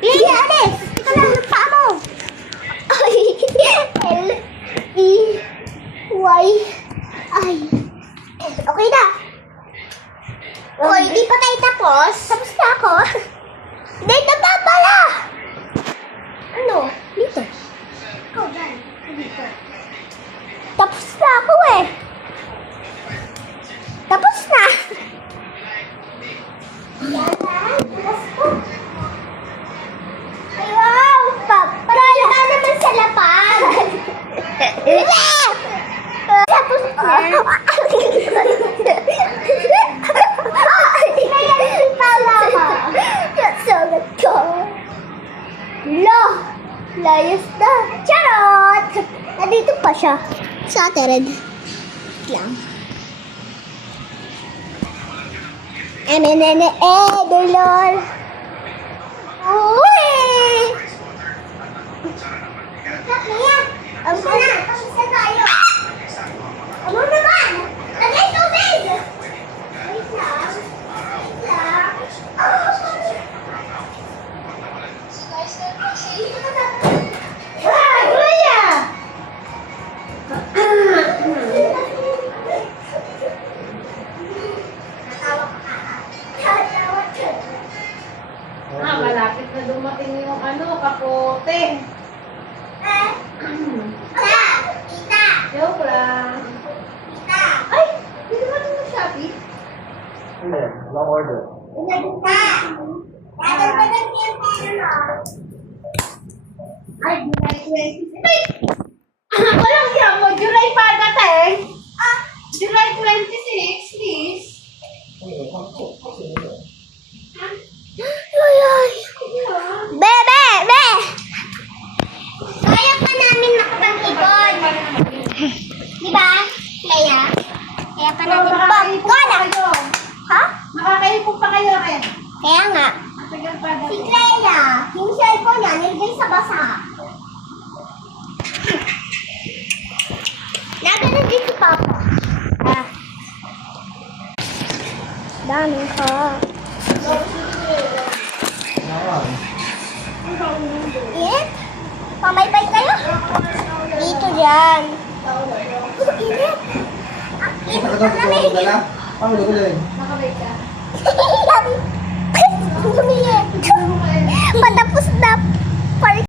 Lily, alis! Ito lang yung paa mo. L-E-Y-I. Okay na. Hoy, di pa tayo tapos. Tapos na ako. Hindi, taba pala. Ano? Dito. Ikaw dyan. Dito. Tapos na ako eh. Tapos na. Yan na. Tapos ko. Ay, wow. Parang ka naman sa lapag. Tapos na. Layas na. Charot! Nandito pa siya. Sa atin. Lang. Dolor. Uy! Kaya, ang na. Kamusta tayo? Ano naman? Lagay tubig! Wait lang. Wait lang. Malapit na dumating yung kapote. Tita! Joke lang. Tita! Ay! Hindi naman yung Shopee. Hindi, long order. Tita! Dadagdagan niya yung pera mo. Ay, July 26. Ay! Walang yan mo. July pa dating. July 26, please. Bebe! Be! Kaya pa namin makapag-ipon. Di ba, Leia? Kaya pa namin popcorn. Ha? Makakaipog pa kayo rin. Kaya nga. Matagal pa Si dating. Clea, yung cellphone niya, nilagay sa basa. Naganon din si Papa. Dami ka. Init? Pamaypay kayo? Dito dyan. Init. Ang init ng lamig. Paano ko din? Nakabay ka. Ang dumi. Patapos na.